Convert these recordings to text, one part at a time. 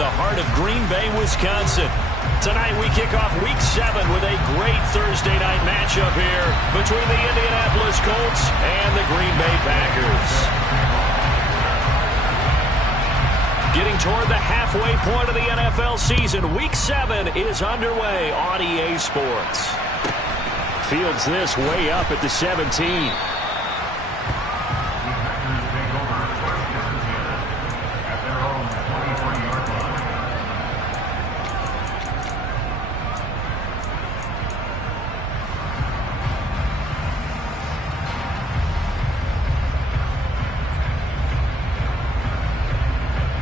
the heart of Green Bay, Wisconsin. Tonight we kick off Week 7 with a great Thursday night matchup here between the Indianapolis Colts and the Green Bay Packers. Getting toward the halfway point of the NFL season, Week 7 is underway on EA Sports. Fields this way up at the 17.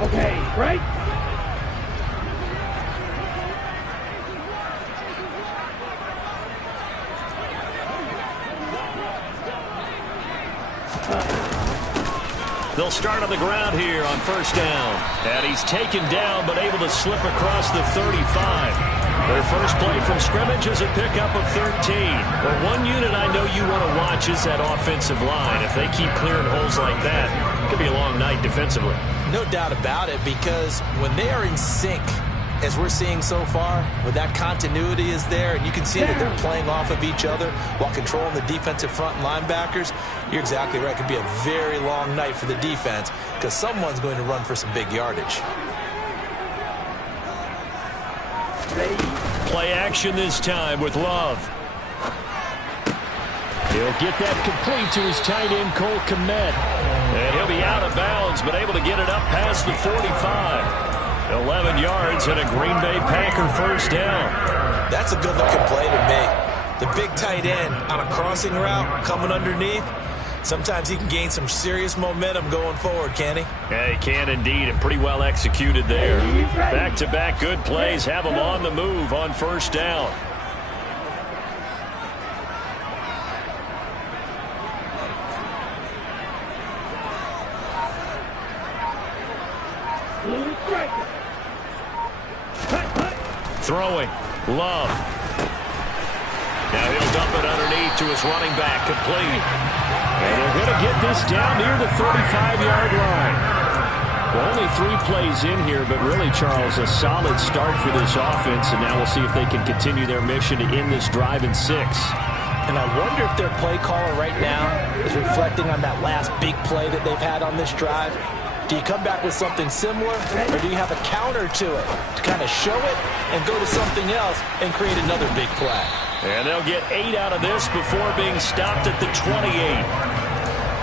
Okay, right? They'll start on the ground here on first down. And he's taken down but able to slip across the 35. Their first play from scrimmage is a pickup of 13. But one unit I know you want to watch is that offensive line. If they keep clearing holes like that, it could be a long night defensively. No doubt about it, because when they are in sync, as we're seeing so far, when that continuity is there, and you can see that they're playing off of each other while controlling the defensive front linebackers, you're exactly right. It could be a very long night for the defense because someone's going to run for some big yardage. Play action this time with Love. He'll get that complete to his tight end, Cole Kmet. And he'll be out of bounds, but able to get it up past the 45. 11 yards and a Green Bay Packer first down. That's a good-looking play to me. The big tight end on a crossing route coming underneath. Sometimes he can gain some serious momentum going forward, can he? Yeah, he can indeed, and pretty well executed there. Back-to-back good plays have him on the move on first down. Throwing. Love. Now he'll dump it underneath to his running back, complete. And they're going to get this down near the 35-yard line. Well, only 3 plays in here, but really, Charles, a solid start for this offense, and now we'll see if they can continue their mission to end this drive in 6. And I wonder if their play caller right now is reflecting on that last big play that they've had on this drive. Do you come back with something similar, or do you have a counter to it to kind of show it and go to something else and create another big play? And they'll get 8 out of this before being stopped at the 28.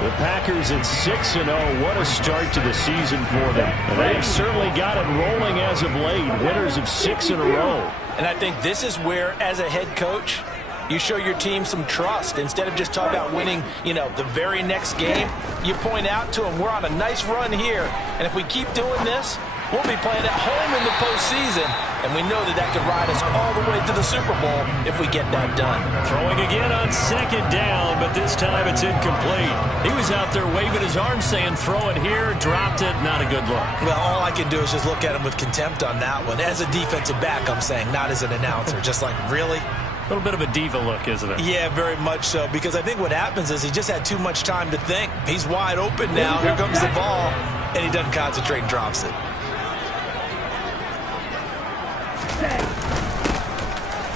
The Packers at 6-0. What a start to the season for them. And they've certainly got it rolling as of late. Winners of 6 in a row. And I think this is where, as a head coach, you show your team some trust. Instead of just talking about winning, the very next game, you point out to them, we're on a nice run here. And if we keep doing this, we'll be playing at home in the postseason. And we know that could ride us all the way to the Super Bowl if we get that done. Throwing again on second down, but this time it's incomplete. He was out there waving his arms saying, throw it here, dropped it, not a good look. Well, all I can do is just look at him with contempt on that one. As a defensive back, I'm saying, not as an announcer. Just like, really? A little bit of a diva look, isn't it? Yeah, very much so, because I think what happens is he just had too much time to think. He's wide open now. Here comes the ball, and he doesn't concentrate and drops it.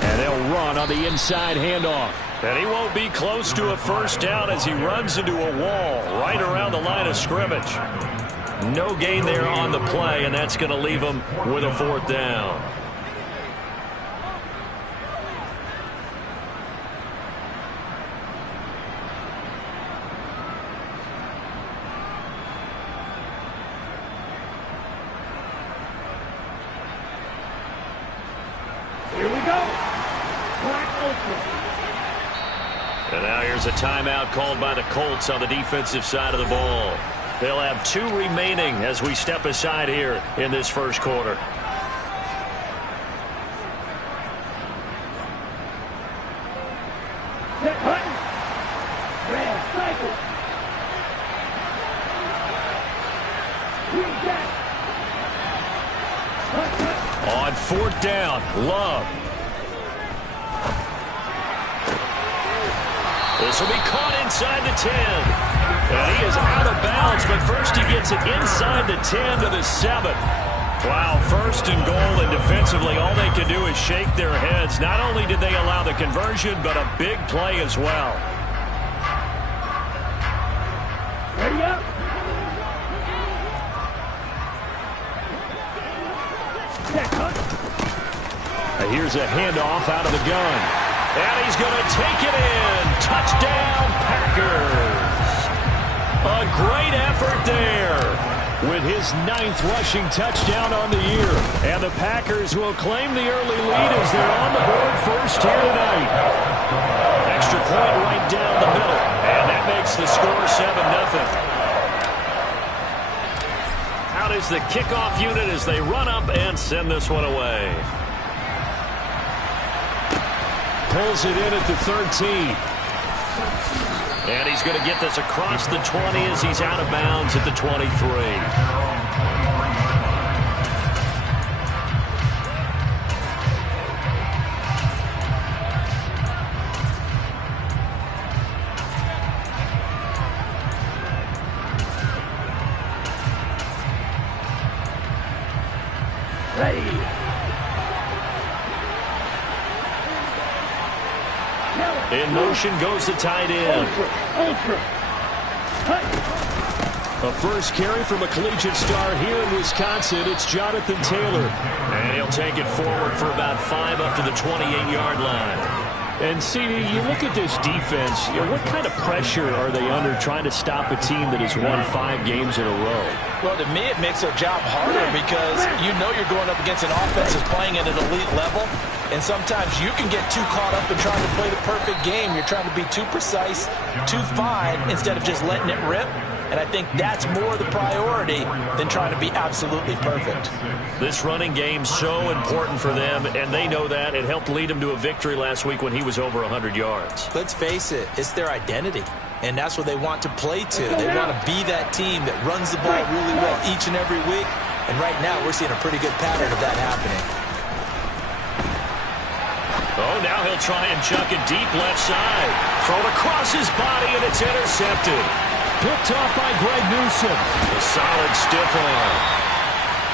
And they'll run on the inside handoff. And he won't be close to a first down as he runs into a wall right around the line of scrimmage. No gain there on the play, and that's going to leave him with a 4th down. And now here's a timeout called by the Colts on the defensive side of the ball. They'll have 2 remaining as we step aside here in this first quarter. On 4th down, Love. This will be caught inside the 10. And he is out of bounds, but first he gets it inside the 10 to the 7. Wow, first and goal, and defensively, all they can do is shake their heads. Not only did they allow the conversion, but a big play as well. Ready up. Here's a handoff out of the gun. And he's going to take it in. Touchdown, Packers. A great effort there with his 9th rushing touchdown on the year. And the Packers will claim the early lead as they're on the board first here tonight. Extra point right down the middle. And that makes the score 7-0. Out is the kickoff unit as they run up and send this one away. Pulls it in at the 13. And he's going to get this across the 20 as he's out of bounds at the 23. In motion goes the tight end. A first carry from a collegiate star here in Wisconsin. It's Jonathan Taylor. And he'll take it forward for about 5 up to the 28-yard line. And, CD, you look at this defense, what kind of pressure are they under trying to stop a team that has won 5 games in a row? Well, to me, it makes their job harder because you know you're going up against an offense that's playing at an elite level. And sometimes you can get too caught up in trying to play the perfect game. You're trying to be too precise, too fine, instead of just letting it rip. And I think that's more the priority than trying to be absolutely perfect. This running game's so important for them, and they know that. It helped lead them to a victory last week when he was over 100 yards. Let's face it, it's their identity. And that's what they want to play to. They want to be that team that runs the ball really well each and every week. And right now, we're seeing a pretty good pattern of that happening. Oh, now he'll try and chuck it deep left side. Thrown across his body, and it's intercepted. Picked off by Greg Newsom. A solid stiff arm.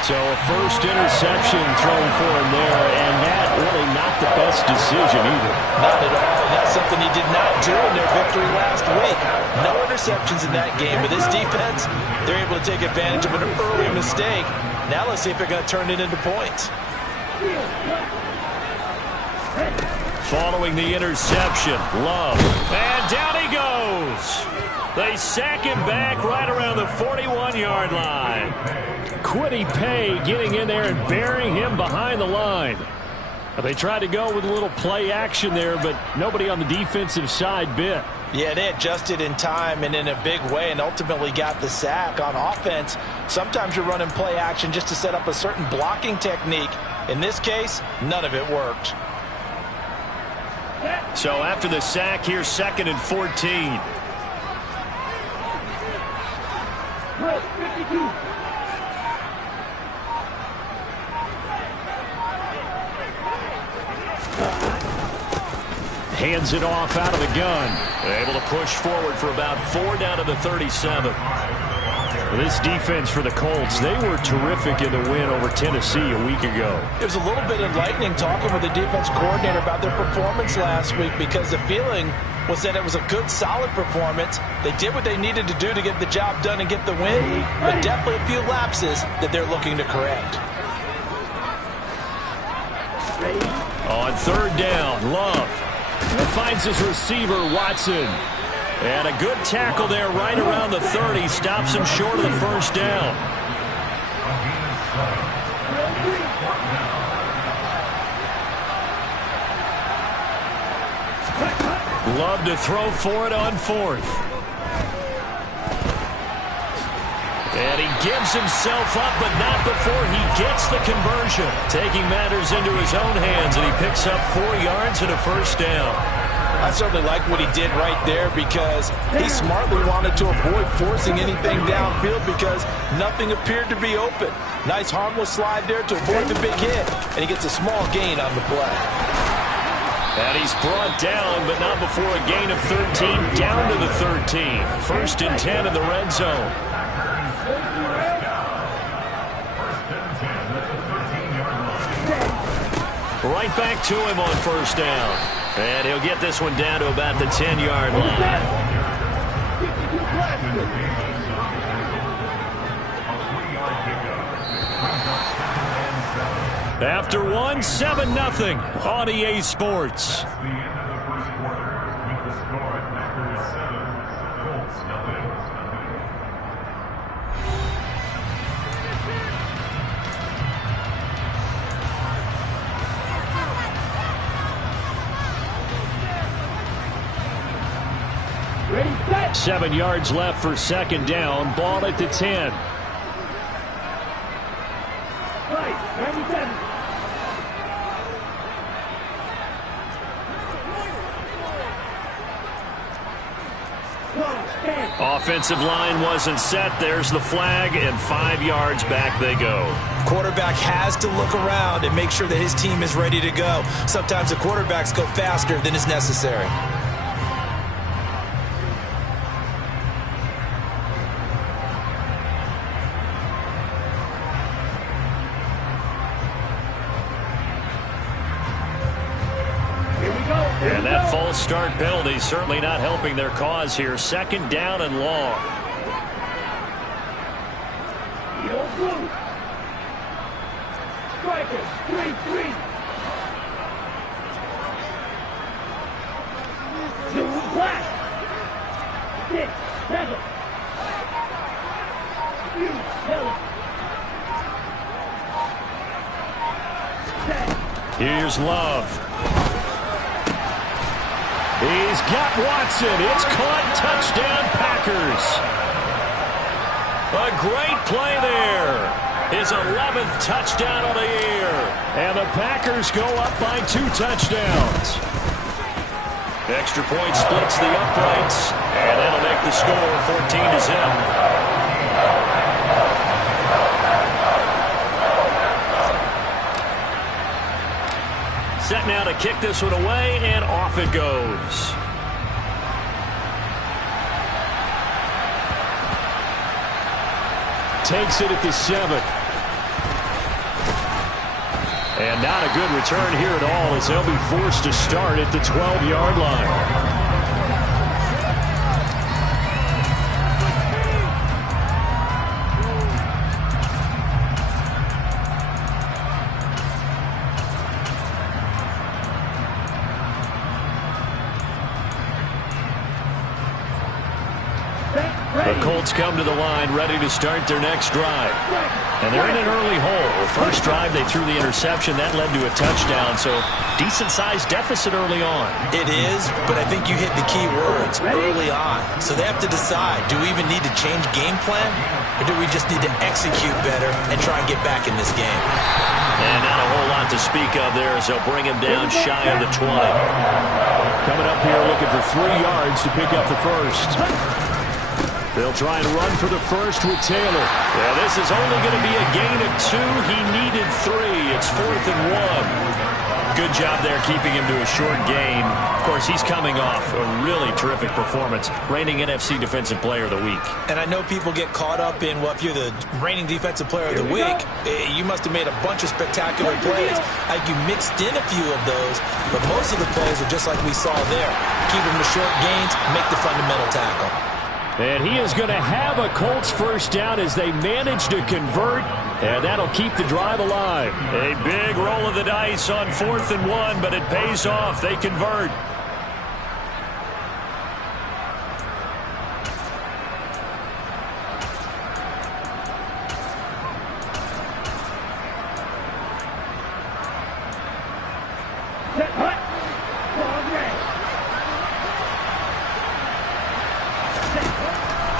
So a first interception thrown for him there, and that really not the best decision either. Not at all. That's something he did not do in their victory last week. No interceptions in that game. But this defense, they're able to take advantage of an early mistake. Now let's see if they're going to turn it into points. Following the interception, Love. And down he goes. They sack him back right around the 41-yard line. Quiddy Pay getting in there and burying him behind the line. They tried to go with a little play action there, but nobody on the defensive side bit. Yeah, they adjusted in time and in a big way and ultimately got the sack. On offense, sometimes you're running play action just to set up a certain blocking technique. In this case, none of it worked. So after the sack, here's 2nd and 14. Hands it off out of the gun. Able to push forward for about 4 down to the 37. This defense for the Colts, they were terrific in the win over Tennessee a week ago. It was a little bit enlightening talking with the defense coordinator about their performance last week because the feeling was that it was a good, solid performance. They did what they needed to do to get the job done and get the win, but definitely a few lapses that they're looking to correct. On 3rd down, Love finds his receiver, Watson. And a good tackle there right around the 30. Stops him short of the first down. Love to throw for it on 4th. And he gives himself up, but not before he gets the conversion. Taking matters into his own hands, and he picks up 4 yards and a first down. I certainly like what he did right there because he smartly wanted to avoid forcing anything downfield because nothing appeared to be open. Nice harmless slide there to avoid the big hit, and he gets a small gain on the play. And he's brought down, but not before a gain of 13, down to the 13. 1st and 10 in the red zone. Right back to him on first down. And he'll get this one down to about the 10-yard line. After one, 7-0 on EA Sports. That's the end of the first quarter. With the score at Packers 7, Colts 7. 7 yards left for second down. Ball at the 10. Right, 97. Offensive line wasn't set. There's the flag, and 5 yards back they go. Quarterback has to look around and make sure that his team is ready to go. Sometimes the quarterbacks go faster than is necessary. And that false start penalty certainly not helping their cause here. Second down and long. Yo, blue. Strikers, 3-3. Blue, black. 6, 7. You, yellow. 10. Here's Love. He's got Watson. It's caught. Touchdown, Packers. A great play there. His 11th touchdown of the year. And the Packers go up by 2 touchdowns. Extra point splits the uprights. And that'll make the score 14-0. Set now to kick this one away, and off it goes. Takes it at the 7. And not a good return here at all, as they'll be forced to start at the 12-yard line. The Colts come to the line ready to start their next drive. And they're in an early hole. The first drive they threw the interception. That led to a touchdown. So decent-sized deficit early on. It is, but I think you hit the key words early on. So they have to decide, do we even need to change game plan? Or do we just need to execute better and try and get back in this game? And not a whole lot to speak of there as they'll bring him down shy of the 20. Coming up here looking for 3 yards to pick up the first. They'll try and run for the first with Taylor. Yeah, this is only going to be a gain of 2. He needed 3. It's 4th and 1. Good job there keeping him to a short gain. Of course, he's coming off a really terrific performance. Reigning NFC Defensive Player of the Week. And I know people get caught up in, well, if you're the reigning Defensive Player of the Week, you must have made a bunch of spectacular plays. Like you mixed in a few of those, but most of the plays are just like we saw there. Keep them to short gains, make the fundamental tackle. And he is going to have a Colts first down as they manage to convert, and that'll keep the drive alive. A big roll of the dice on 4th and 1, but it pays off. They convert.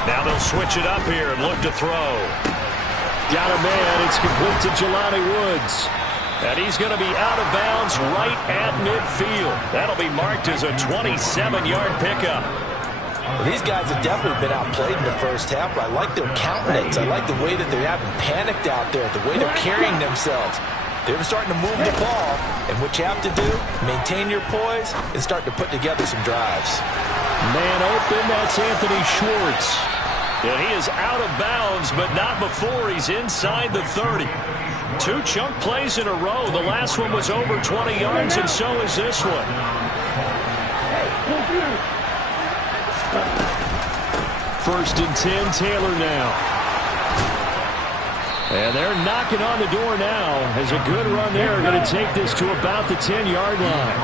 Now they'll switch it up here and look to throw. Got a man. It's complete to Jelani Woods. And he's going to be out of bounds right at midfield. That'll be marked as a 27-yard pickup. Well, these guys have definitely been outplayed in the first half, but I like their countenance. I like the way that they haven't panicked out there, the way they're carrying themselves. They're starting to move the ball, and what you have to do, maintain your poise and start to put together some drives. Man open, that's Anthony Schwartz. And he is out of bounds, but not before he's inside the 30. 2 chunk plays in a row. The last one was over 20 yards, and so is this one. First and 10, Taylor now. And they're knocking on the door now as a good run there. Going to take this to about the 10-yard line.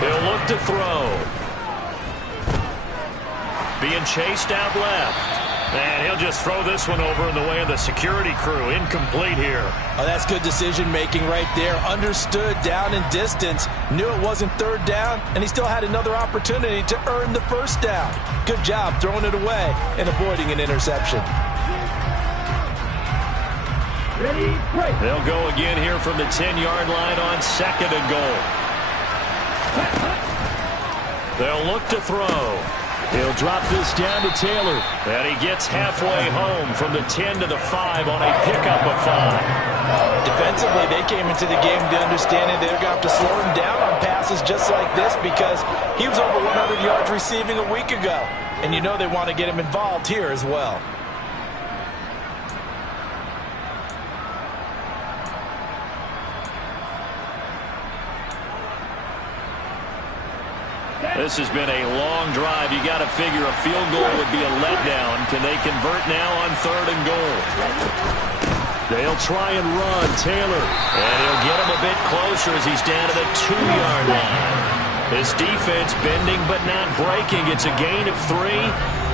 They'll look to throw. Being chased out left. And he'll just throw this one over in the way of the security crew. Incomplete here. Oh, that's good decision-making right there. Understood down and distance. Knew it wasn't third down, and he still had another opportunity to earn the first down. Good job throwing it away and avoiding an interception. They'll go again here from the 10-yard line on 2nd and goal. They'll look to throw. He'll drop this down to Taylor. And he gets halfway home from the 10 to the 5 on a pickup of 5. Defensively, they came into the game with the understanding they're going to have to slow him down on passes just like this because he was over 100 yards receiving a week ago. And you know they want to get him involved here as well. This has been a long drive. You got to figure a field goal would be a letdown. Can they convert now on 3rd and goal? They'll try and run Taylor. And he'll get him a bit closer as he's down to the 2-yard line. This defense bending but not breaking. It's a gain of 3.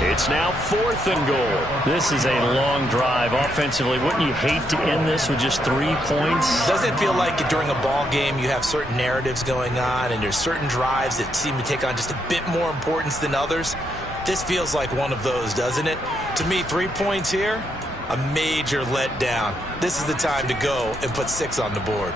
It's now 4th and goal. This is a long drive offensively. Wouldn't you hate to end this with just 3 points? Doesn't it feel like during a ball game you have certain narratives going on and there's certain drives that seem to take on just a bit more importance than others? This feels like one of those, doesn't it? To me, 3 points here, a major letdown. This is the time to go and put 6 on the board.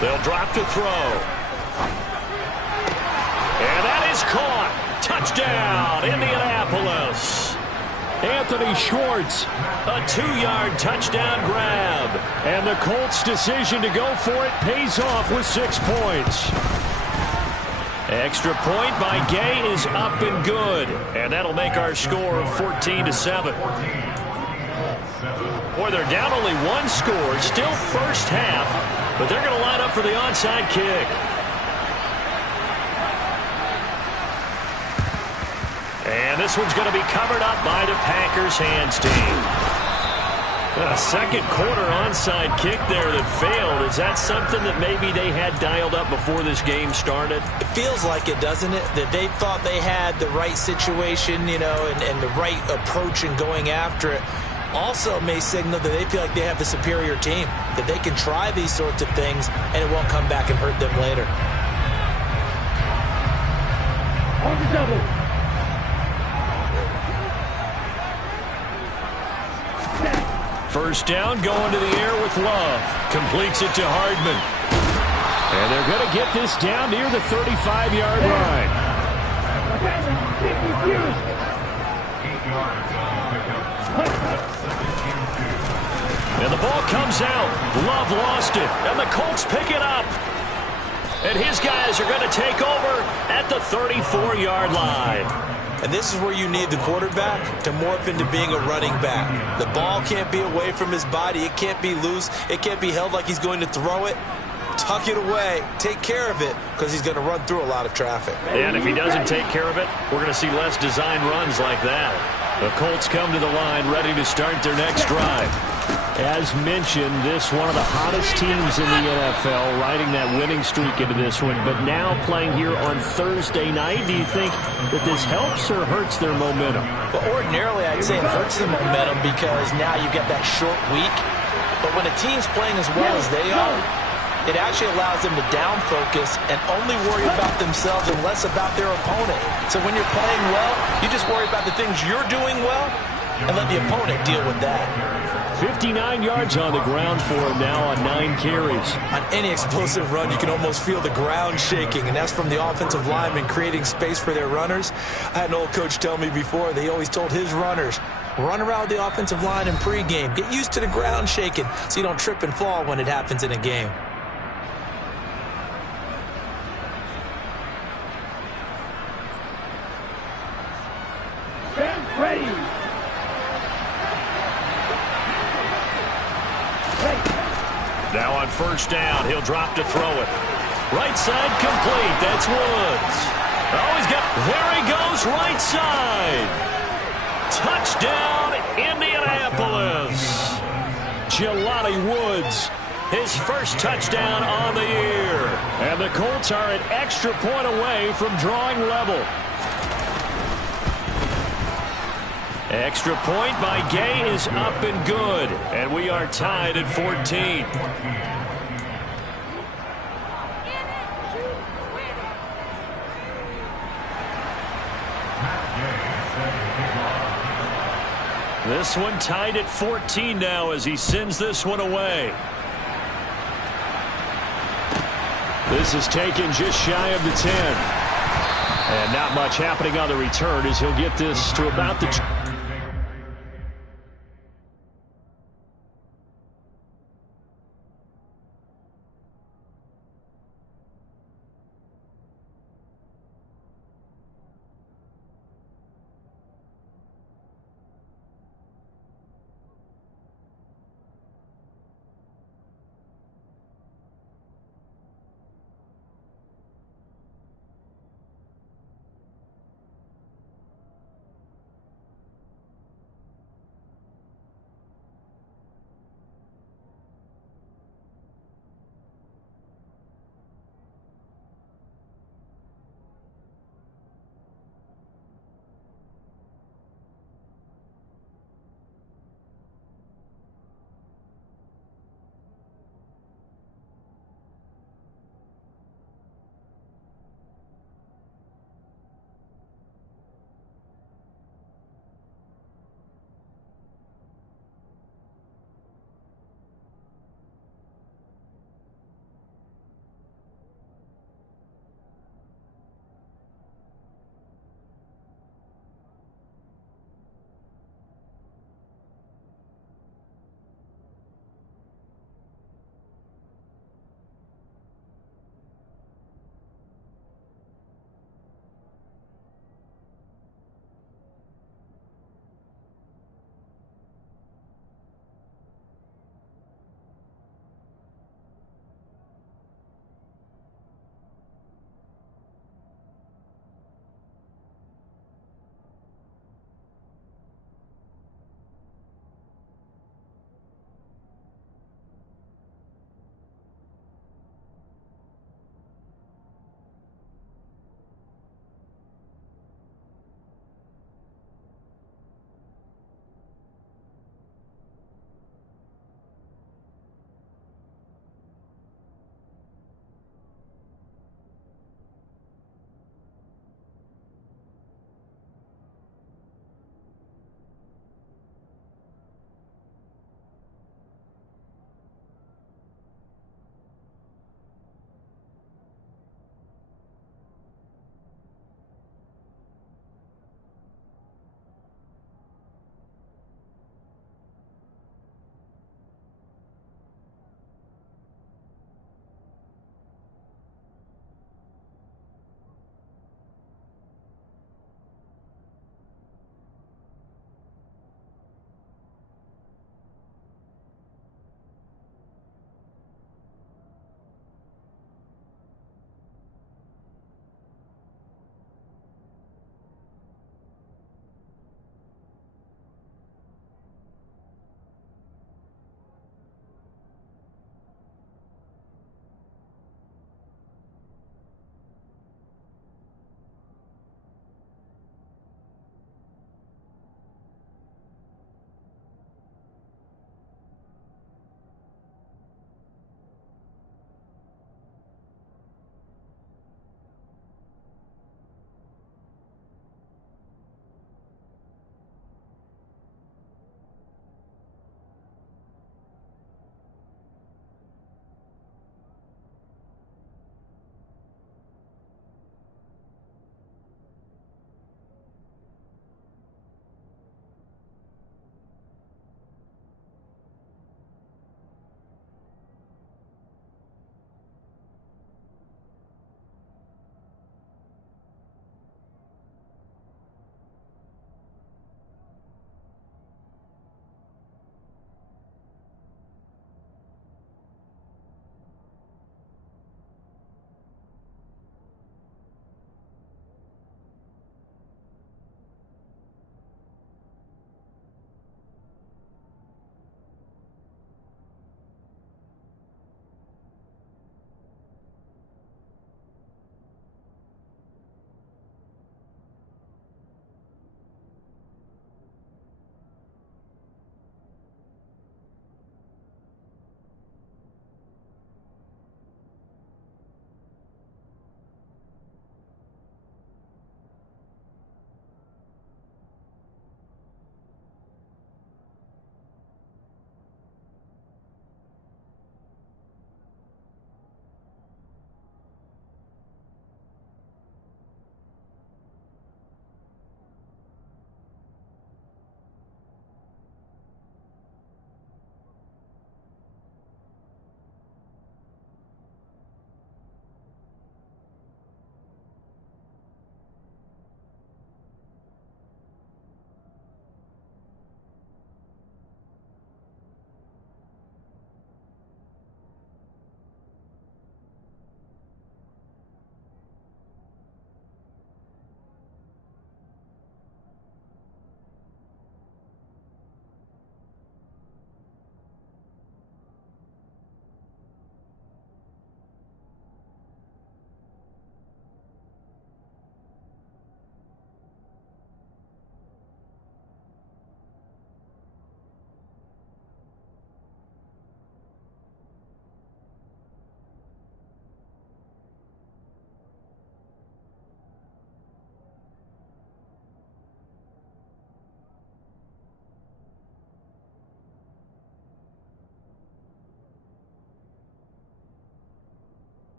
They'll drop to throw. And that is caught. Touchdown, Indianapolis. Anthony Schwartz, a 2-yard touchdown grab. And the Colts' decision to go for it pays off with 6 points. Extra point by Gay is up and good. And that'll make our score 14-7. Boy, they're down only 1 score. Still first half. But they're going to line up for the onside kick. And this one's going to be covered up by the Packers hands team. A second quarter onside kick there that failed. Is that something that maybe they had dialed up before this game started? It feels like it, doesn't it? That they thought they had the right situation, you know, and the right approach in going after it. Also may signal that they feel like they have the superior team, that they can try these sorts of things and it won't come back and hurt them later. On the double. First down, going to the air with Love. Completes it to Hardman. And they're going to get this down near the 35-yard line. And the ball comes out. Love lost it. And the Colts pick it up. And his guys are going to take over at the 34-yard line. And this is where you need the quarterback to morph into being a running back. The ball can't be away from his body. It can't be loose. It can't be held like he's going to throw it. Tuck it away. Take care of it because he's going to run through a lot of traffic. And if he doesn't take care of it, we're going to see less design runs like that. The Colts come to the line ready to start their next drive. As mentioned, this one of the hottest teams in the NFL, riding that winning streak into this one, but now playing here on Thursday night. Do you think that this helps or hurts their momentum? Well, ordinarily, I'd say it hurts the momentum because now you get that short week. But when a team's playing as well as they are, it actually allows them to down focus and only worry about themselves and less about their opponent. So when you're playing well, you just worry about the things you're doing well and let the opponent deal with that. 59 yards on the ground for him now on 9 carries. On any explosive run, you can almost feel the ground shaking, and that's from the offensive linemen creating space for their runners. I had an old coach tell me before, they always told his runners, Run around the offensive line in pregame. Get used to the ground shaking so you don't trip and fall when it happens in a game. Stand ready. Now on first down, he'll drop to throw it. Right side complete. That's Woods. Oh, he's got, there he goes, right side. Touchdown, Indianapolis. Jelani Woods, his first touchdown on the year. And the Colts are an extra point away from drawing level. Extra point by Gay is up and good. And we are tied at 14. This one tied at 14 now as he sends this one away. This is taken just shy of the 10. And not much happening on the return as he'll get this to about the...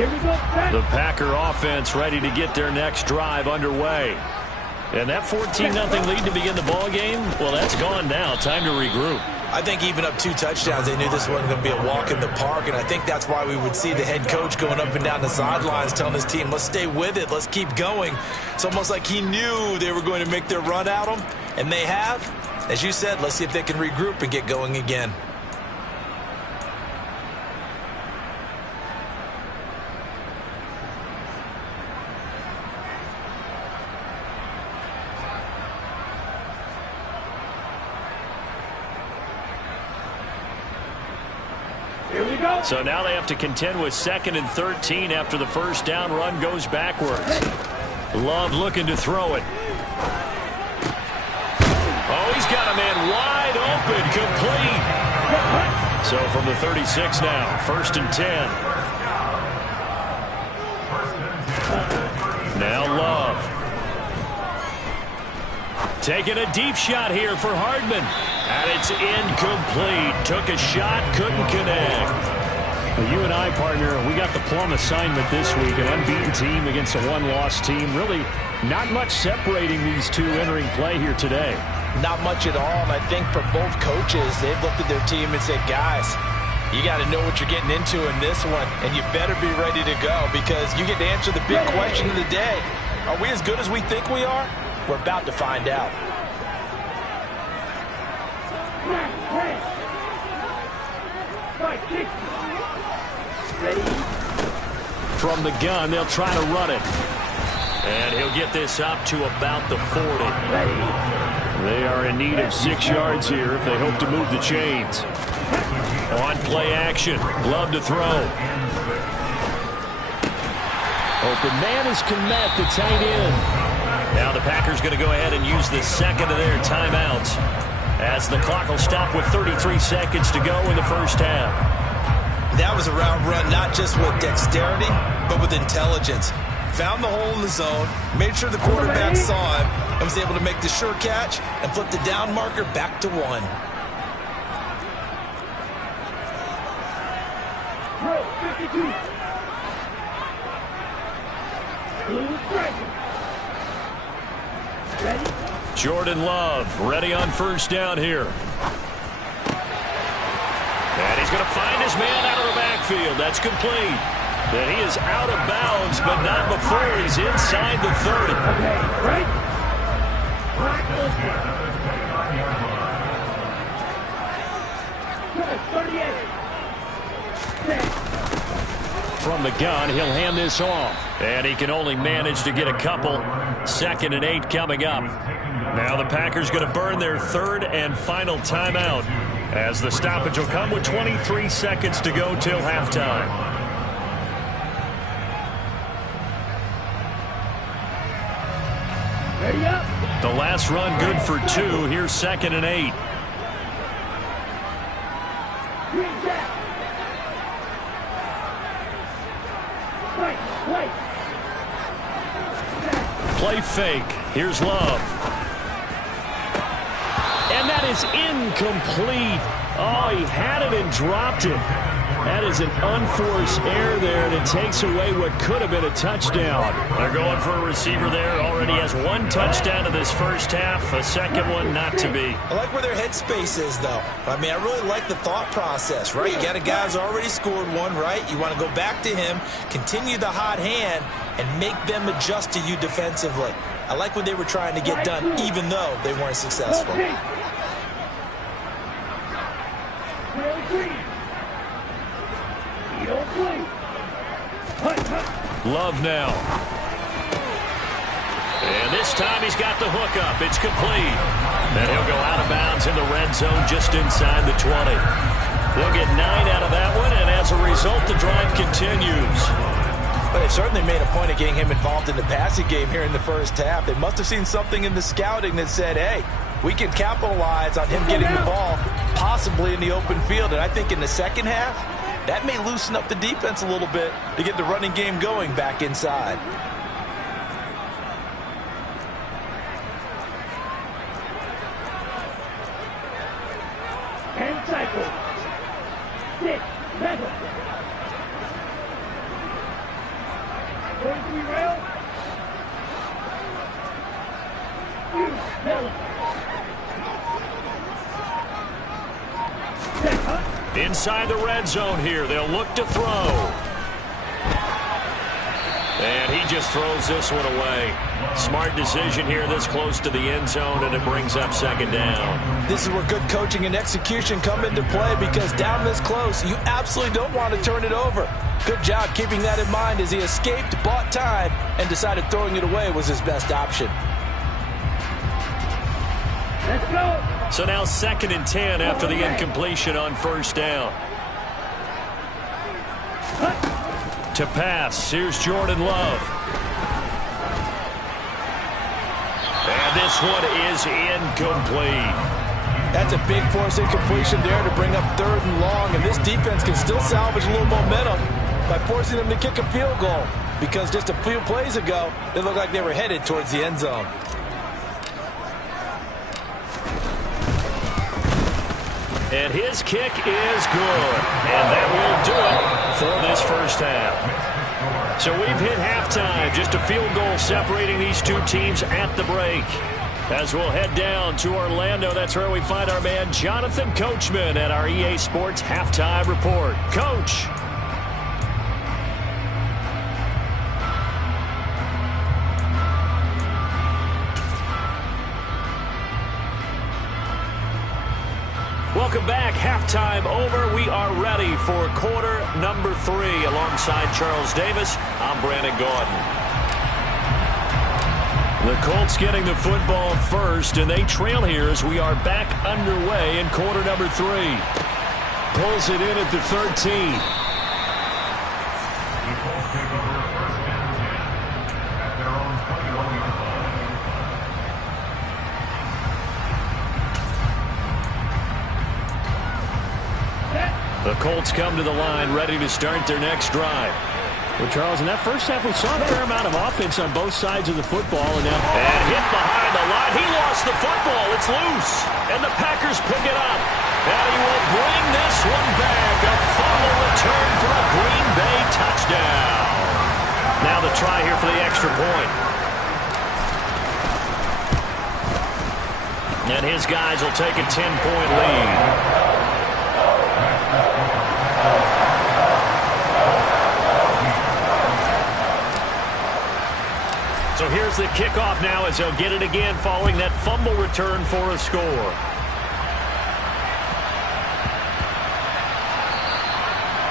Here we go. Back. The Packer offense ready to get their next drive underway. And that 14-0 lead to begin the ball game, well, that's gone now. Time to regroup. I think even up 2 touchdowns, they knew this wasn't going to be a walk in the park, and I think that's why we would see the head coach going up and down the sidelines telling his team, let's stay with it, let's keep going. It's almost like he knew they were going to make their run at him, and they have. As you said, let's see if they can regroup and get going again. Here we go. So now they have to contend with 2nd and 13 after the first down run goes backwards. Love looking to throw it. Oh, he's got a man wide open, complete. So from the 36 now, 1st and 10. Now Love. Taking a deep shot here for Hardman. And it's incomplete. Took a shot, couldn't connect. Well, you and I, partner, we got the plum assignment this week. An unbeaten team against a one-loss team. Really not much separating these two entering play here today. Not much at all, and I think for both coaches, they've looked at their team and said, guys, you got to know what you're getting into in this one, and you better be ready to go because you get to answer the big question of the day. Are we as good as we think we are? We're about to find out. From the gun, they'll try to run it. And he'll get this up to about the 40. They are in need of 6 yards here if they hope to move the chains. On play action. Love to throw. Open man is Komet, the tight end. Now the Packers going to go ahead and use the second of their timeouts as the clock will stop with 33 seconds to go in the first half. That was a route run not just with dexterity, but with intelligence. Found the hole in the zone, made sure the quarterback saw him, and was able to make the sure catch and flip the down marker back to 1. Jordan Love ready on first down here. And he's going to find his man out of the backfield. That's complete. That he is out of bounds, but not before he's inside the 30. From the gun, he'll hand this off. And he can only manage to get a couple. 2nd and 8 coming up. Now the Packers going to burn their 3rd and final timeout as the stoppage will come with 23 seconds to go till halftime. Ready up. The last run good for 2. Here's 2nd and 8. Play fake. Here's Love. And that is incomplete. Oh, he had it and dropped it. That is an unforced error there, and it takes away what could have been a touchdown. They're going for a receiver there. Already has 1 touchdown in this first half. A second one not to be. I like where their headspace is, though. I mean, I really like the thought process, right? You got a guy who's already scored 1, right? You want to go back to him, continue the hot hand, and make them adjust to you defensively. I like what they were trying to get done, even though they weren't successful. Love now. And this time he's got the hook up. It's complete. And he'll go out of bounds in the red zone just inside the 20. They'll get 9 out of that one, and as a result, the drive continues. But they certainly made a point of getting him involved in the passing game here in the first half. They must have seen something in the scouting that said, hey, we can capitalize on him getting the ball possibly in the open field. And I think in the second half, that may loosen up the defense a little bit to get the running game going back inside. And cycle. 6, 7. Inside the red zone here. They'll look to throw. And he just throws this one away. Smart decision here this close to the end zone, and it brings up second down. This is where good coaching and execution come into play, because down this close, you absolutely don't want to turn it over. Good job keeping that in mind as he escaped, bought time, and decided throwing it away was his best option. Let's go. So now 2nd and 10 after the incompletion on first down. To pass, here's Jordan Love. And this one is incomplete. That's a big force incompletion there to bring up 3rd and long, and this defense can still salvage a little momentum by forcing them to kick a field goal, because just a few plays ago, they looked like they were headed towards the end zone. And his kick is good. And that will do it for this first half. So we've hit halftime. Just a field goal separating these two teams at the break. As we'll head down to Orlando, that's where we find our man Jonathan Coachman at our EA Sports Halftime Report. Coach. Welcome back. Halftime over. We are ready for quarter number 3. Alongside Charles Davis, I'm Brandon Gaudin. The Colts getting the football first, and they trail here as we are back underway in quarter number 3. Pulls it in at the 13. The Colts come to the line, ready to start their next drive. Well, Charles, in that first half, we saw a fair amount of offense on both sides of the football. And hit behind the line. He lost the football. It's loose. And the Packers pick it up. And he will bring this one back. A fumble return for a Green Bay touchdown. Now the try here for the extra point. And his guys will take a 10-point lead. So here's the kickoff now as they'll get it again following that fumble return for a score.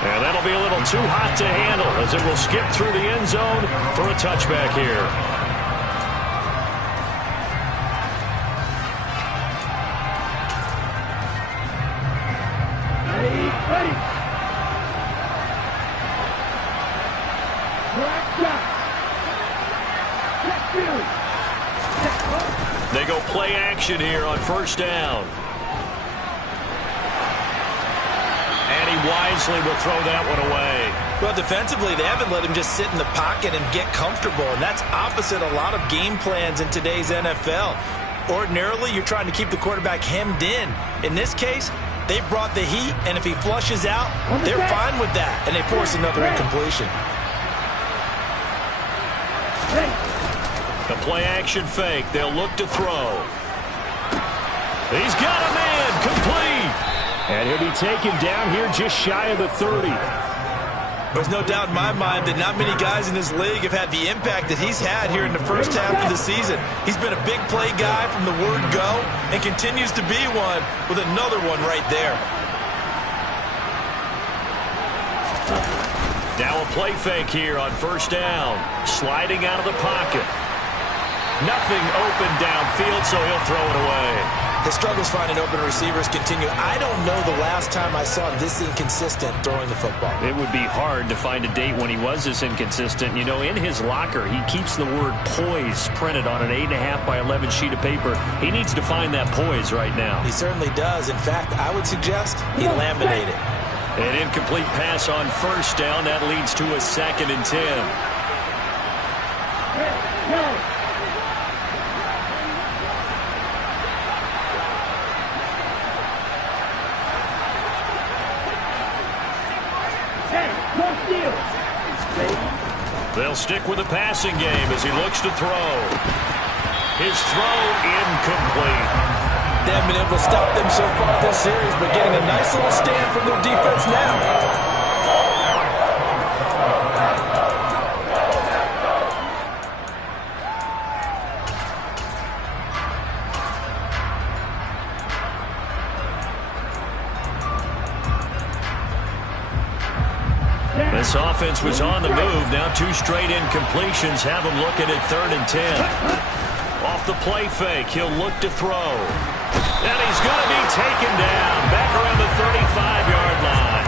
And that'll be a little too hot to handle as it will skip through the end zone for a touchback here. Ready. They go play action here on first down. And he wisely will throw that one away. Well, defensively, they haven't let him just sit in the pocket and get comfortable, and that's opposite a lot of game plans in today's NFL. Ordinarily, you're trying to keep the quarterback hemmed in. In this case, they brought the heat, and if he flushes out, they're fine with that, and they force another incompletion. The play-action fake. They'll look to throw. He's got a man. Complete. And he'll be taken down here just shy of the 30. There's no doubt in my mind that not many guys in this league have had the impact that he's had here in the first half of the season. He's been a big play guy from the word go and continues to be one with another one right there. Now a play fake here on first down. Sliding out of the pocket. Nothing open downfield, so he'll throw it away. His struggles finding open receivers continue. I don't know the last time I saw him this inconsistent throwing the football. It would be hard to find a date when he was this inconsistent. You know, in his locker, he keeps the word poise printed on an 8.5 by 11 sheet of paper. He needs to find that poise right now. He certainly does. In fact, I would suggest he laminated. An incomplete pass on first down. That leads to a 2nd and 10. They'll stick with the passing game as he looks to throw. His throw incomplete. They haven't been able to stop them so far this series, but getting a nice little stand from their defense now. This offense was on the move. Now 2 straight incompletions have him looking at 3rd and 10. Off the play fake, he'll look to throw. And he's going to be taken down back around the 35-yard line.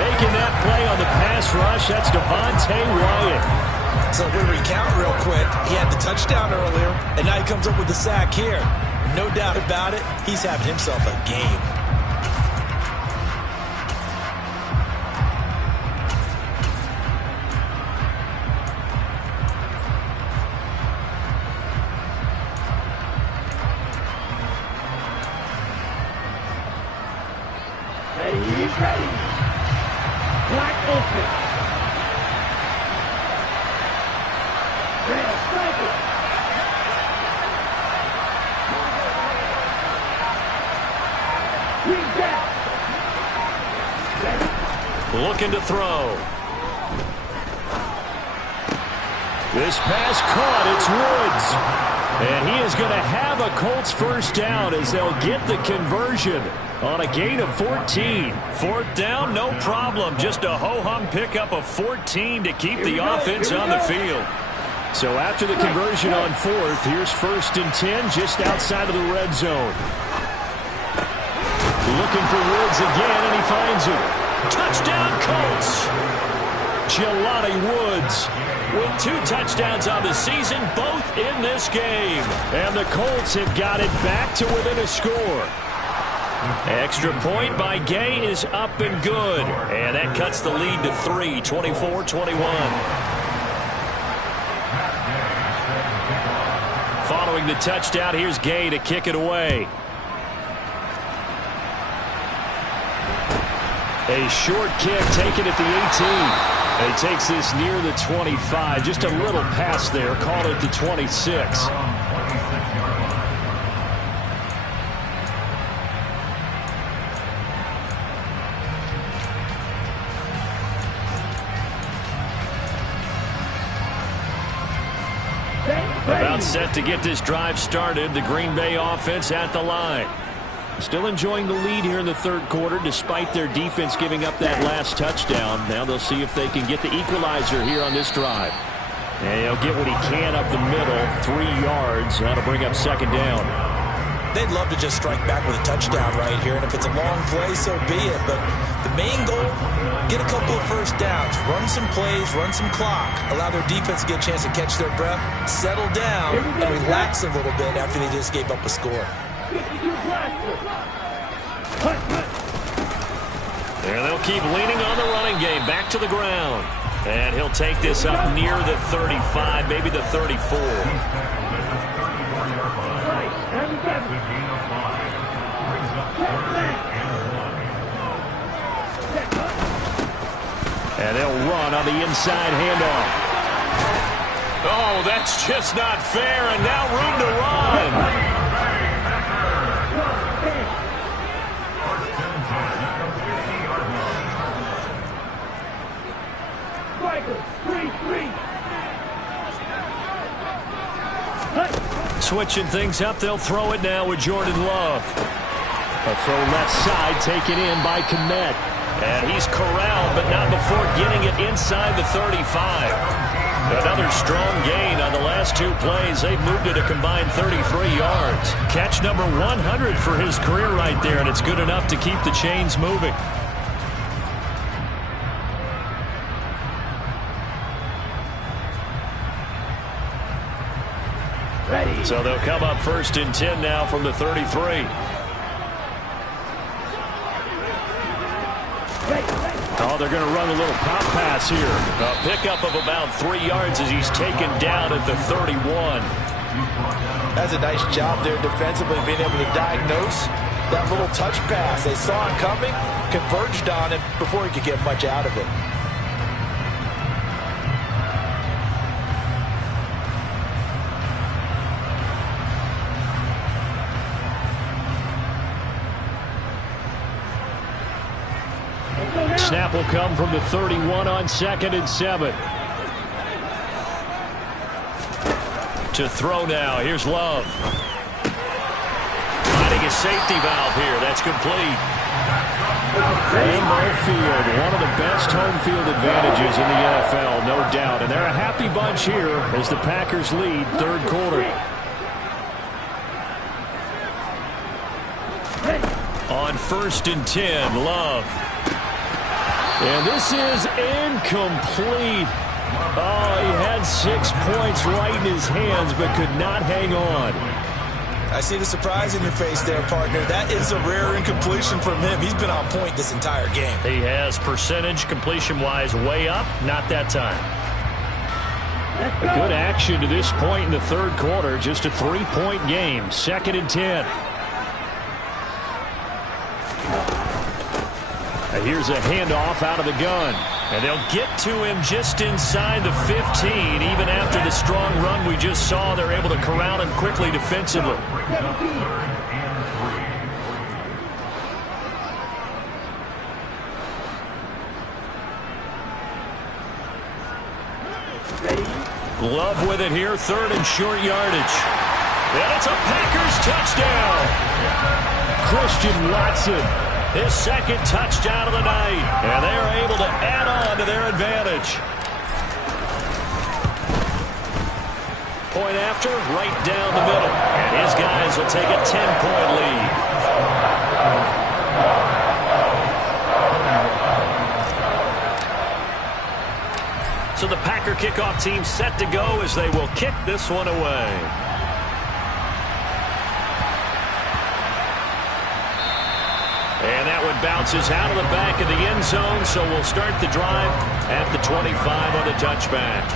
Making that play on the pass rush, that's Devontae Wyatt. So if we recount real quick, he had the touchdown earlier, and now he comes up with the sack here. No doubt about it, he's having himself a game. He's ready. Black open. Red striker. Green back. Looking to throw. This pass caught. It's Woods. And he is going to have a Colts first down as they'll get the conversion on a gain of 14. 4th down, no problem. Just a ho-hum pickup of 14 to keep the offense on the field. So after the conversion on 4th, here's 1st and 10 just outside of the red zone. Looking for Woods again, and he finds him. Touchdown, Colts! Jelani Woods with 2 touchdowns on the season, both in this game. And the Colts have got it back to within a score. Extra point by Gay is up and good. And that cuts the lead to 3, 24-21. Following the touchdown, here's Gay to kick it away. A short kick taken at the 18. He takes this near the 25. Just a little pass there. Call it the 26. About set to get this drive started. The Green Bay offense at the line. Still enjoying the lead here in the 3rd quarter despite their defense giving up that last touchdown. Now they'll see if they can get the equalizer here on this drive. And he'll get what he can up the middle. 3 yards. That'll bring up 2nd down. They'd love to just strike back with a touchdown right here. And if it's a long play, so be it. But the main goal, get a couple of first downs. Run some plays, run some clock. Allow their defense to get a chance to catch their breath, settle down, and relax a little bit after they just gave up a score. And they'll keep leaning on the running game. Back to the ground. And he'll take this up near the 35, maybe the 34. And they'll run on the inside handoff. Oh, that's just not fair. And now room to run. Switching things up, they'll throw it now with Jordan Love. A throw left side taken in by Kmet. And he's corralled, but not before getting it inside the 35. Another strong gain on the last 2 plays. They've moved it a combined 33 yards. Catch number 100 for his career right there, and it's good enough to keep the chains moving. So they'll come up 1st and 10 now from the 33. Oh, they're going to run a little pop pass here. A pickup of about 3 yards as he's taken down at the 31. That's a nice job there defensively, being able to diagnose that little touch pass. They saw it coming, converged on it before he could get much out of it. snap will come from the 31 on 2nd and 7. To throw now. Here's Love. Finding a safety valve here. That's complete. Lambeau Field, one of the best home field advantages in the NFL, no doubt. And they're a happy bunch here as the Packers lead 3rd quarter. On 1st and 10, Love. And this is incomplete. Oh, he had 6 points right in his hands, but could not hang on. I see the surprise in your face there, partner. That is a rare incompletion from him. He's been on point this entire game. He has percentage completion-wise way up, not that time. Good action to this point in the 3rd quarter. Just a 3-point game. 2nd and 10. Here's a handoff out of the gun. And they'll get to him just inside the 15. Even after the strong run we just saw, they're able to corral him quickly defensively. Love with it here, 3rd and short yardage. And it's a Packers touchdown. Christian Watson. His 2nd touchdown of the night. And they are able to add on to their advantage. Point after, right down the middle. And his guys will take a 10-point lead. So the Packer kickoff team set to go as they will kick this one away. And that one bounces out of the back of the end zone, so we'll start the drive at the 25 on the touchback.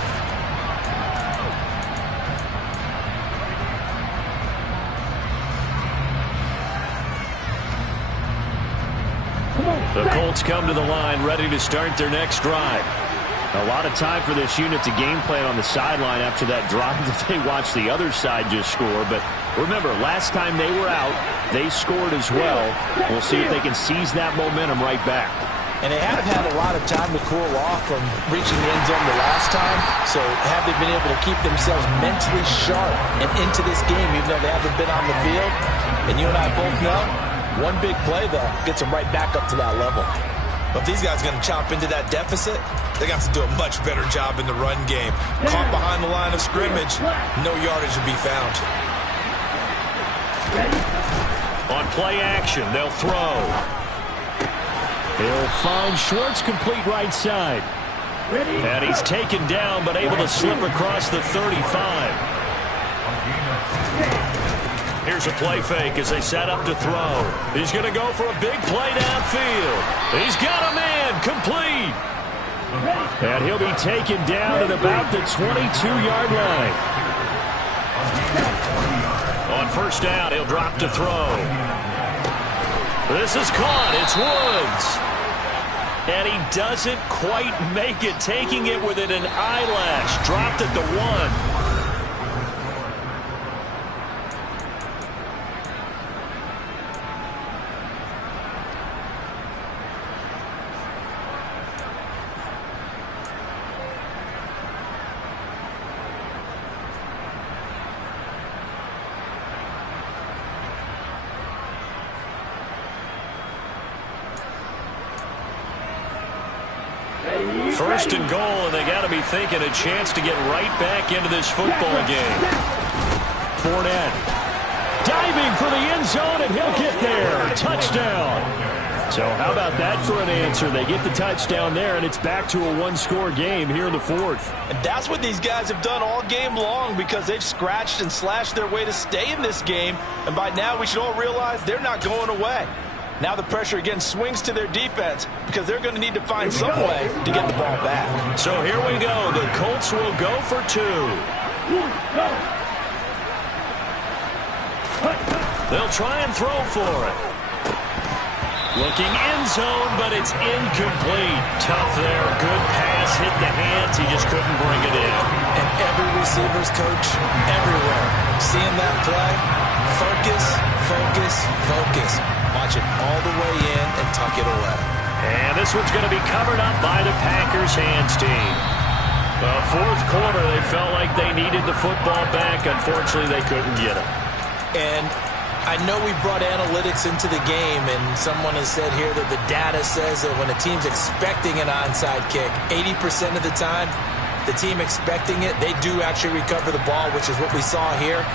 The Colts come to the line ready to start their next drive. A lot of time for this unit to game plan on the sideline after that drive that they watched the other side just score. But remember, last time they were out, they scored as well. We'll see if they can seize that momentum right back. And they have had a lot of time to cool off from reaching the end zone the last time. So have they been able to keep themselves mentally sharp and into this game, even though they haven't been on the field? And you and I both know, one big play, though, gets them right back up to that level. But if these guys are going to chop into that deficit, they got to do a much better job in the run game. Caught behind the line of scrimmage, no yardage to be found. On play action, they'll throw. He'll find Schwartz complete right side. And he's taken down, but able to slip across the 35. Here's a play fake as they set up to throw. He's going to go for a big play downfield. He's got a man complete. And he'll be taken down at about the 22-yard line. On 1st down, he'll drop to throw. This is caught. It's Woods. And he doesn't quite make it, taking it within an eyelash. Dropped at the 1. First and goal, and they got to be thinking a chance to get right back into this football game. Fournette diving for the end zone, and he'll get there. Touchdown. So how about that for an answer? They get the touchdown there, and it's back to a one-score game here in the 4th. And that's what these guys have done all game long, because they've scratched and slashed their way to stay in this game. And by now we should all realize they're not going away. Now the pressure again swings to their defense, because they're going to need to find some way to get the ball back. So here we go. The Colts will go for 2. They'll try and throw for it. Looking end zone, but it's incomplete. Tough there. Good pass. Hit the hands. He just couldn't bring it in. And every receiver's coach everywhere, seeing that play, focus, focus, focus. Watch it all the way in and tuck it away. And this one's going to be covered up by the Packers hands team. Fourth quarter, they felt like they needed the football back. Unfortunately, they couldn't get it. And I know we brought analytics into the game, and someone has said here that the data says that when a team's expecting an onside kick, 80% of the time, the team expecting it, they do actually recover the ball, which is what we saw here.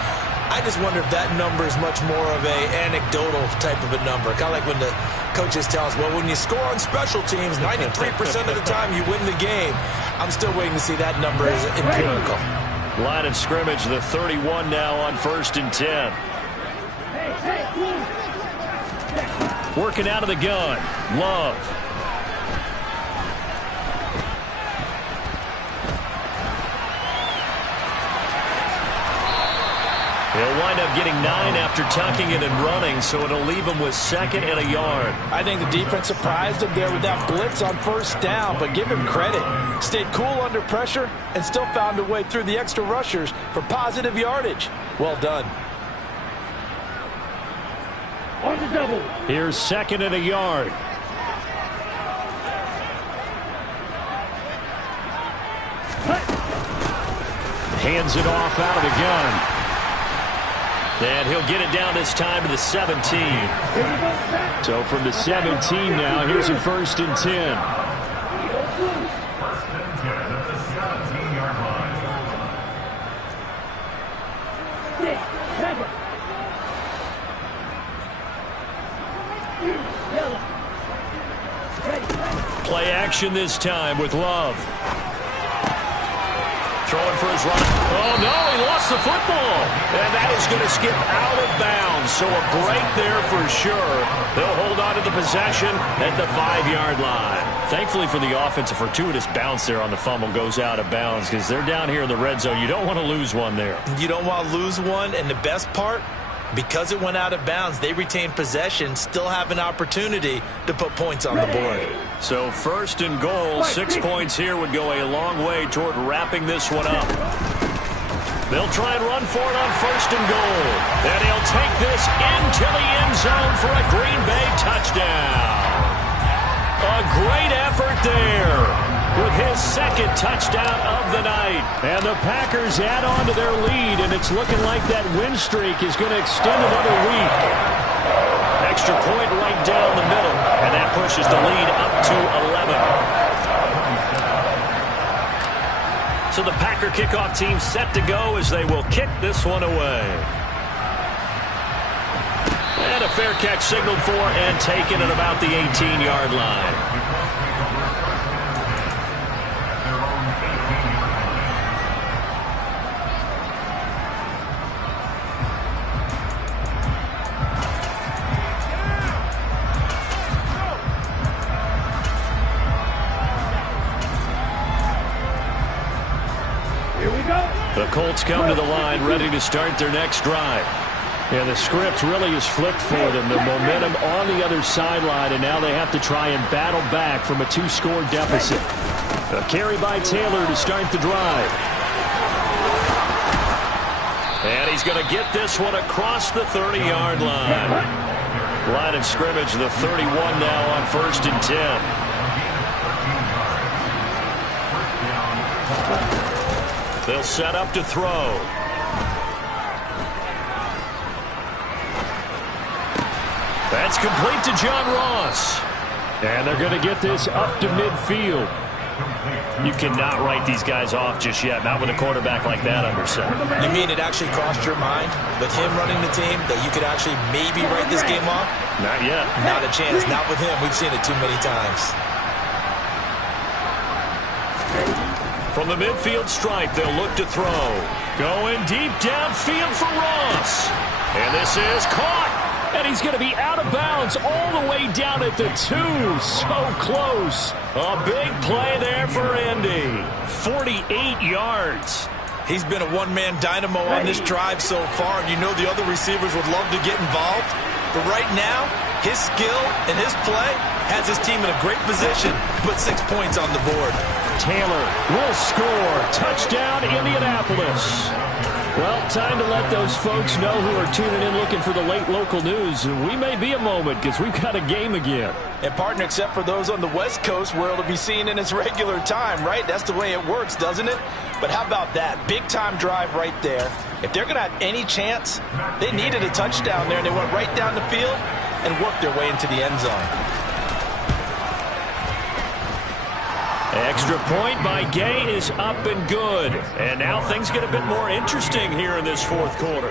I just wonder if that number is much more of a anecdotal type of a number. Kind of like when the coaches tell us, well, when you score on special teams, 93% of the time you win the game. I'm still waiting to see that number is empirical. Line of scrimmage, the 31 now on 1st and 10. Working out of the gun. Love. He'll wind up getting 9 after tucking it and running, so it'll leave him with 2nd and a yard. I think the defense surprised him there with that blitz on 1st down, but give him credit. Stayed cool under pressure and still found a way through the extra rushers for positive yardage. Well done. On the double. Here's 2nd and a yard. Hands it off out of the gun. And he'll get it down this time to the 17. So from the 17 now, here's a 1st and 10. First and 10 at the 17-yard line. 6, 7. Play action this time with Love. Throwing for his run. Oh, no, he lost the football. And that is going to skip out of bounds. So a break there for sure. They'll hold on to the possession at the 5-yard line. Thankfully for the offense, a fortuitous bounce there on the fumble goes out of bounds because they're down here in the red zone. You don't want to lose one there. You don't want to lose one, and the best part, because it went out of bounds, they retain possession, still have an opportunity to put points on the board. So 1st and goal, 6 points here would go a long way toward wrapping this one up. They'll try and run for it on 1st and goal. And he'll take this into the end zone for a Green Bay touchdown. A great effort there with his 2nd touchdown of the night. And the Packers add on to their lead, and it's looking like that win streak is going to extend another week. Extra point right down the middle, and that pushes the lead up to 11. So the Packer kickoff team set to go as they will kick this one away. And a fair catch signaled for and taken at about the 18-yard line. The Colts come to the line ready to start their next drive. Yeah, the script really is flipped for them. The momentum on the other sideline, and now they have to try and battle back from a 2-score deficit. A carry by Taylor to start the drive. And he's going to get this one across the 30-yard line. Line of scrimmage, the 31 now on 1st and 10. They'll set up to throw. That's complete to John Ross. And they're going to get this up to midfield. You cannot write these guys off just yet, not with a quarterback like that under center. You mean it actually crossed your mind with him running the team that you could actually maybe write this game off? Not yet. Not a chance. Not with him. We've seen it too many times. From the midfield stripe, they'll look to throw. Going deep downfield for Ross. And this is caught. And he's going to be out of bounds all the way down at the 2. So close. A big play there for Indy. 48 yards. He's been a one-man dynamo on this drive so far, and you know the other receivers would love to get involved. But right now, his skill and his play has his team in a great position to put 6 points on the board. Taylor will score. Touchdown, Indianapolis. Well, time to let those folks know who are tuning in looking for the late local news. We may be a moment because we've got a game again. And, partner, except for those on the West Coast where it'll be seen in its regular time, right? That's the way it works, doesn't it? But how about that? Big-time drive right there. If they're going to have any chance, they needed a touchdown there, and they went right down the field and worked their way into the end zone. Extra point by Gay is up and good. And now things get a bit more interesting here in this fourth quarter.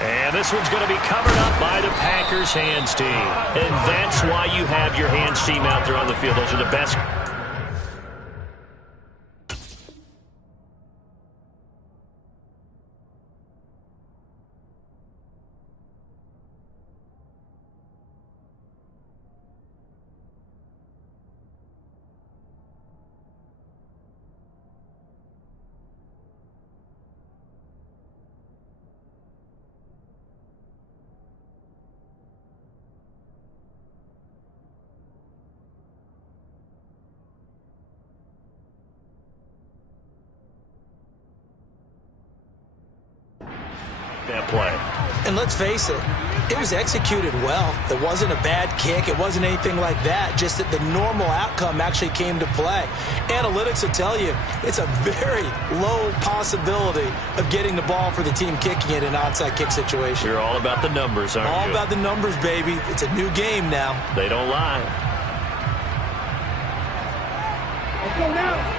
And this one's going to be covered up by the Packers hands team. And that's why you have your hands team out there on the field. Those are the best. That play. And let's face it, it was executed well. It wasn't a bad kick. It wasn't anything like that. Just that the normal outcome actually came to play. Analytics will tell you it's a very low possibility of getting the ball for the team kicking it in an onside kick situation. You're all about the numbers, aren't you? All about the numbers, baby. It's a new game now. They don't lie. Let's go now.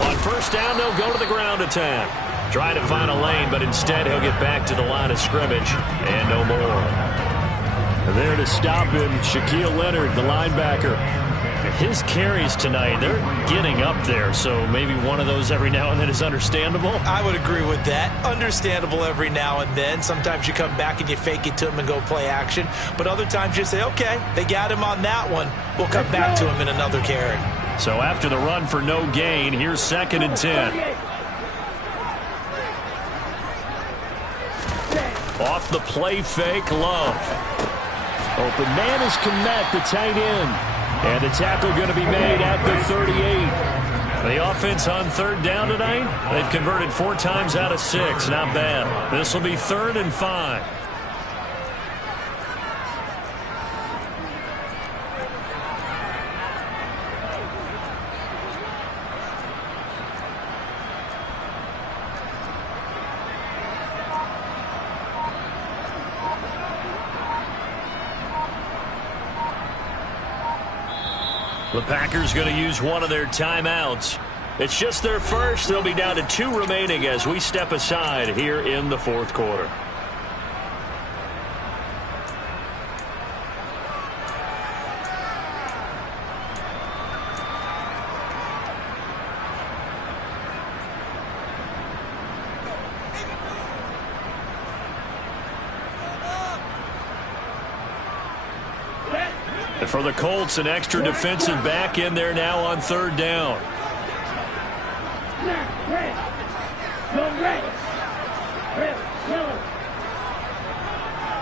On first down, they'll go to the ground attack. Try to find a lane, but instead he'll get back to the line of scrimmage and no more. And there to stop him, Shaquille Leonard, the linebacker. His carries tonight, they're getting up there, so maybe one of those every now and then is understandable. I would agree with that. Understandable every now and then. Sometimes you come back and you fake it to him and go play action. But other times you say, okay, they got him on that one. We'll come back to him in another carry. So after the run for no gain, here's 2nd and 10. Off the play fake, Love. Open man is Kmet, the tight end. And the tackle going to be made at the 38. The offense on third down tonight, they've converted 4 times out of 6. Not bad. This will be 3rd and 5. The Packers going to use one of their timeouts. It's just their first. They'll be down to 2 remaining as we step aside here in the fourth quarter. And for the Colts, an extra defensive back in there now on third down.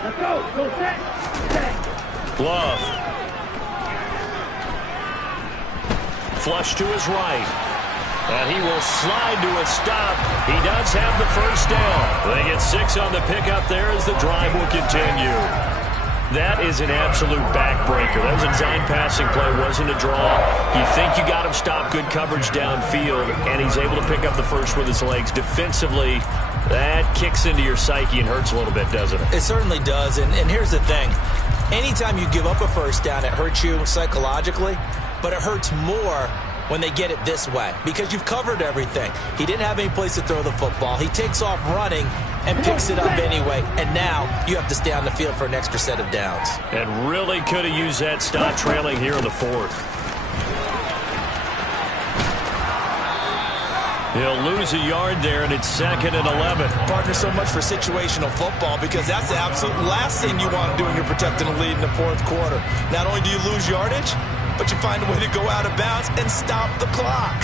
Let's go set. Glove. Flush to his right. And he will slide to a stop. He does have the first down. They get 6 on the pickup there as the drive will continue. That is an absolute backbreaker. That was a design passing play, wasn't a draw. You think you got him stopped, good coverage downfield, and he's able to pick up the first with his legs. Defensively, that kicks into your psyche and hurts a little bit, doesn't it? It certainly does, and here's the thing. Anytime you give up a first down, it hurts you psychologically, but it hurts more when they get it this way because you've covered everything. He didn't have any place to throw the football. He takes off running and picks it up anyway, and now you have to stay on the field for an extra set of downs. And really could have used that stop trailing here in the fourth. He'll lose a yard there, and it's 2nd and 11. Partner, so much for situational football because that's the absolute last thing you want to do when you're protecting a lead in the 4th quarter. Not only do you lose yardage, but you find a way to go out of bounds and stop the clock.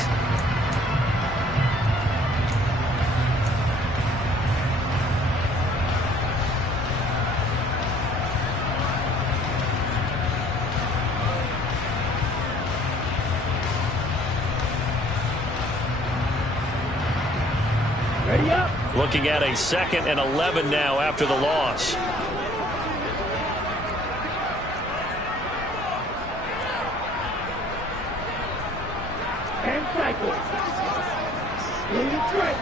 Ready up. Looking at a 2nd and 11 now after the loss. And cycle. Lead strike.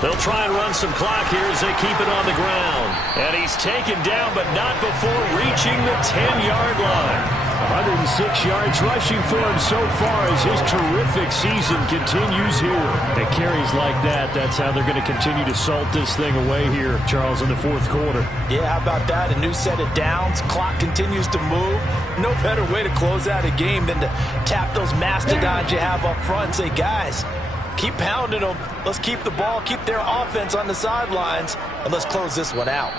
They'll try and run some clock here as they keep it on the ground. And he's taken down, but not before reaching the 10-yard line. 106 yards rushing for him so far as his terrific season continues here. At carries like that, that's how they're going to continue to salt this thing away here, Charles, in the 4th quarter. Yeah, how about that? A new set of downs. Clock continues to move. No better way to close out a game than to tap those mastodons you have up front and say, guys, keep pounding them. Let's keep the ball, keep their offense on the sidelines, and let's close this one out.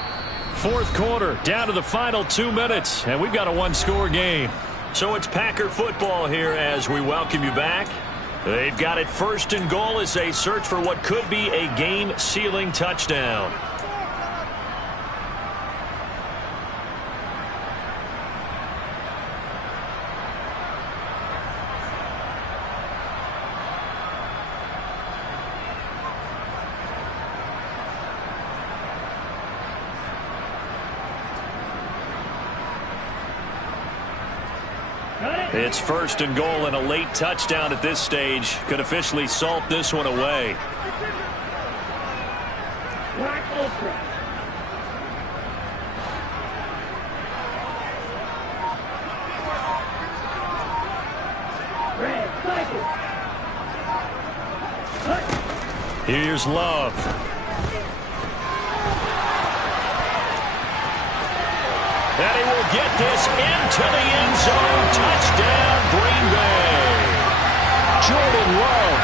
4th quarter, down to the final 2 minutes, and we've got a one-score game. So it's Packer football here as we welcome you back. They've got it 1st and goal as they search for what could be a game-sealing touchdown. It's 1st and goal, and a late touchdown at this stage could officially salt this one away. Black Ultra. Red cycle. Here's Love. And he will get this into the end zone. Touchdown, Green Bay. Jordan Love,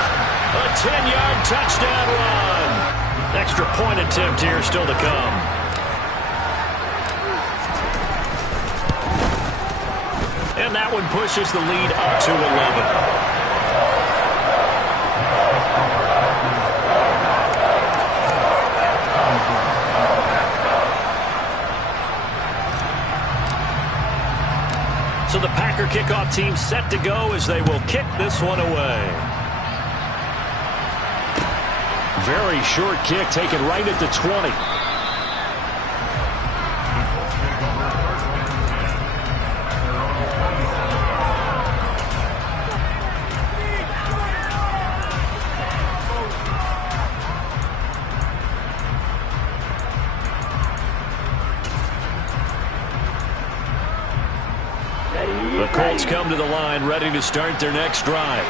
a 10-yard touchdown run. Extra point attempt here still to come. And that one pushes the lead up to 11. So the Packer kickoff team set to go as they will kick this one away. Very short kick taken right at the 20. The Colts come to the line ready to start their next drive.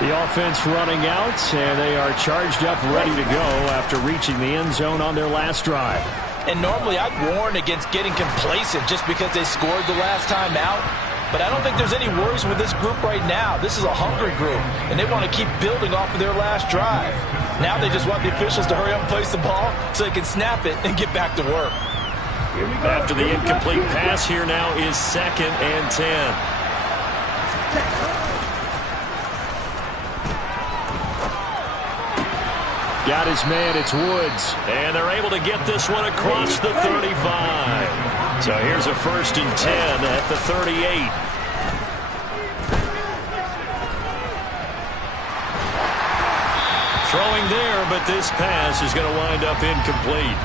The offense running out, and they are charged up ready to go after reaching the end zone on their last drive. And normally I'd warn against getting complacent just because they scored the last time out. But I don't think there's any worries with this group right now. This is a hungry group, and they want to keep building off of their last drive. Now they just want the officials to hurry up and place the ball so they can snap it and get back to work. After the incomplete pass, here now is 2nd and 10. Got his man, it's Woods. And they're able to get this one across the 35. So here's a 1st and 10 at the 38. Throwing there, but this pass is going to wind up incomplete.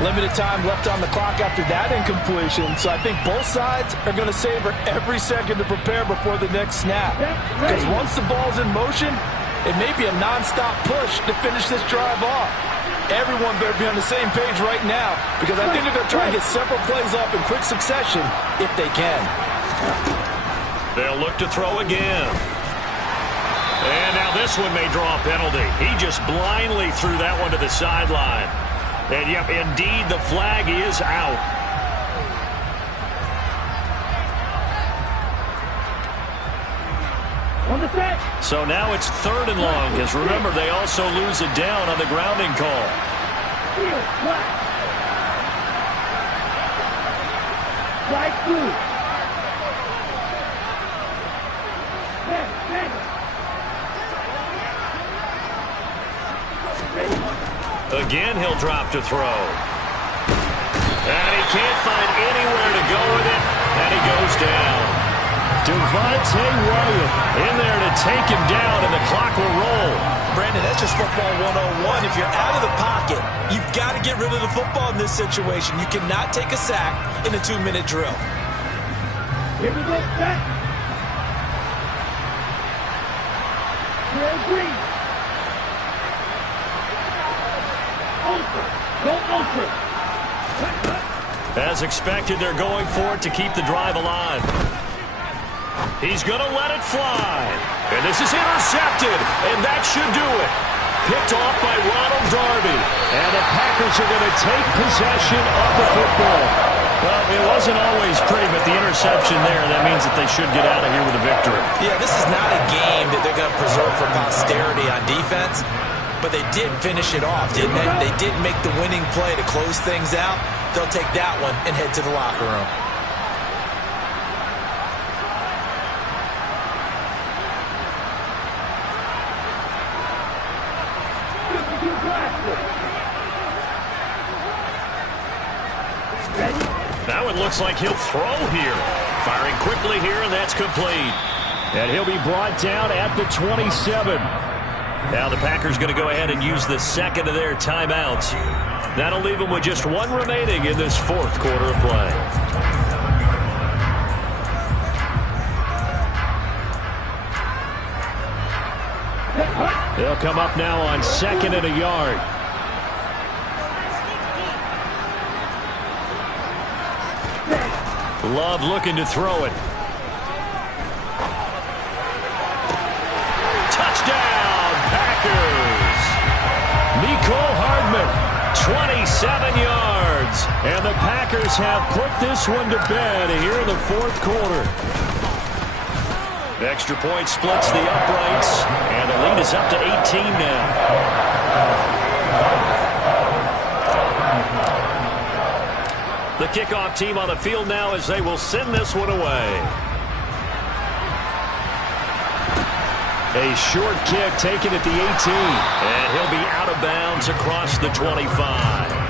Limited time left on the clock after that incompletion, so I think both sides are going to savor every second to prepare before the next snap. Because once the ball's in motion, it may be a non-stop push to finish this drive off. Everyone better be on the same page right now, because I think they're going to try and get several plays off in quick succession if they can. They'll look to throw again. And now this one may draw a penalty. He just blindly threw that one to the sideline. And, yep, indeed, the flag is out. 5 On the set. So now it's 3rd and long, because remember, they also lose it down on the grounding call. Field, flat. Right through. Again, he'll drop to throw. And he can't find anywhere to go with it, and he goes down. Devontae Wyatt in there to take him down, and the clock will roll. Brandon, that's just football 101. If you're out of the pocket, you've got to get rid of the football in this situation. You cannot take a sack in a 2-minute drill. Here we go, set. Clear green. Ultra. Go ultra. As expected, they're going for it to keep the drive alive. He's going to let it fly. And this is intercepted, and that should do it. Picked off by Ronald Darby. And the Packers are going to take possession of the football. Well, it wasn't always pretty, but the interception there, that means that they should get out of here with a victory. Yeah, this is not a game that they're going to preserve for posterity on defense, but they did finish it off, didn't they? They did make the winning play to close things out. They'll take that one and head to the locker room. Now it looks like he'll throw here. Firing quickly here, and that's complete. And he'll be brought down at the 27. Now the Packers going to go ahead and use the second of their timeouts. That'll leave them with just one remaining in this 4th quarter of play. They'll come up now on 2nd and a yard. Love looking to throw it. Touchdown, Packers! Mecole Hardman, 27 yards. and the Packers have put this one to bed here in the 4th quarter. Extra point splits the uprights, and the lead is up to 18 now. The kickoff team on the field now as they will send this one away. A short kick taken at the 18. And he'll be out of bounds across the 25.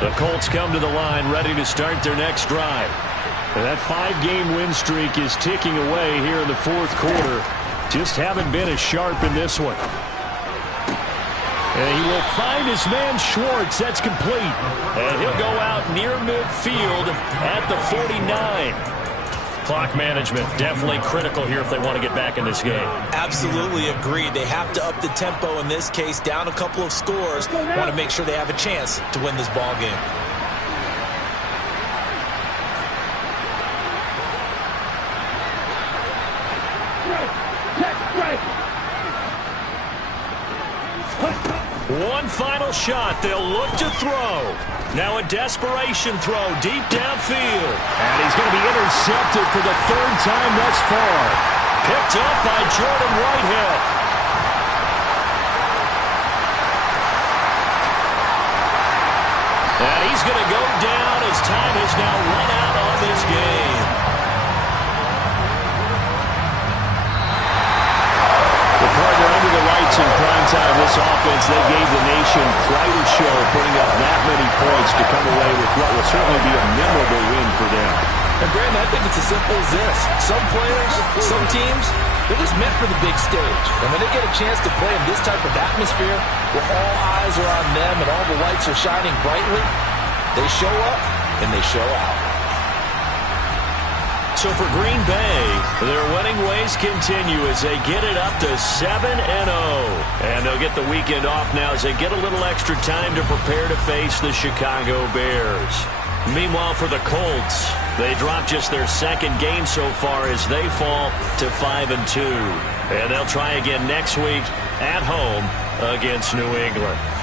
The Colts come to the line ready to start their next drive. And that 5-game win streak is ticking away here in the 4th quarter. Just haven't been as sharp in this one. And he will find his man Schwartz. That's complete. And he'll go out near midfield at the 49. Clock management definitely critical here if they want to get back in this game. Absolutely agreed. They have to up the tempo in this case, down a couple of scores. Want to make sure they have a chance to win this ball game. One final shot. They'll look to throw. Now a desperation throw deep downfield. And he's going to be intercepted for the 3rd time thus far. Picked up by Jordan Whitehead. And he's going to go down as time has now run out on this game. The partner under the lights in prime time. This offense, they gave the nation quite a show, putting up that many points to come away with what will certainly be a memorable win for them. And Brandon, I think it's as simple as this. Some players, some teams, they're just meant for the big stage. And when they get a chance to play in this type of atmosphere, where all eyes are on them and all the lights are shining brightly, they show up and they show out. So for Green Bay, their winning ways continue as they get it up to 7-0. And they'll get the weekend off now as they get a little extra time to prepare to face the Chicago Bears. Meanwhile, for the Colts, they dropped just their second game so far as they fall to 5-2. And they'll try again next week at home against New England.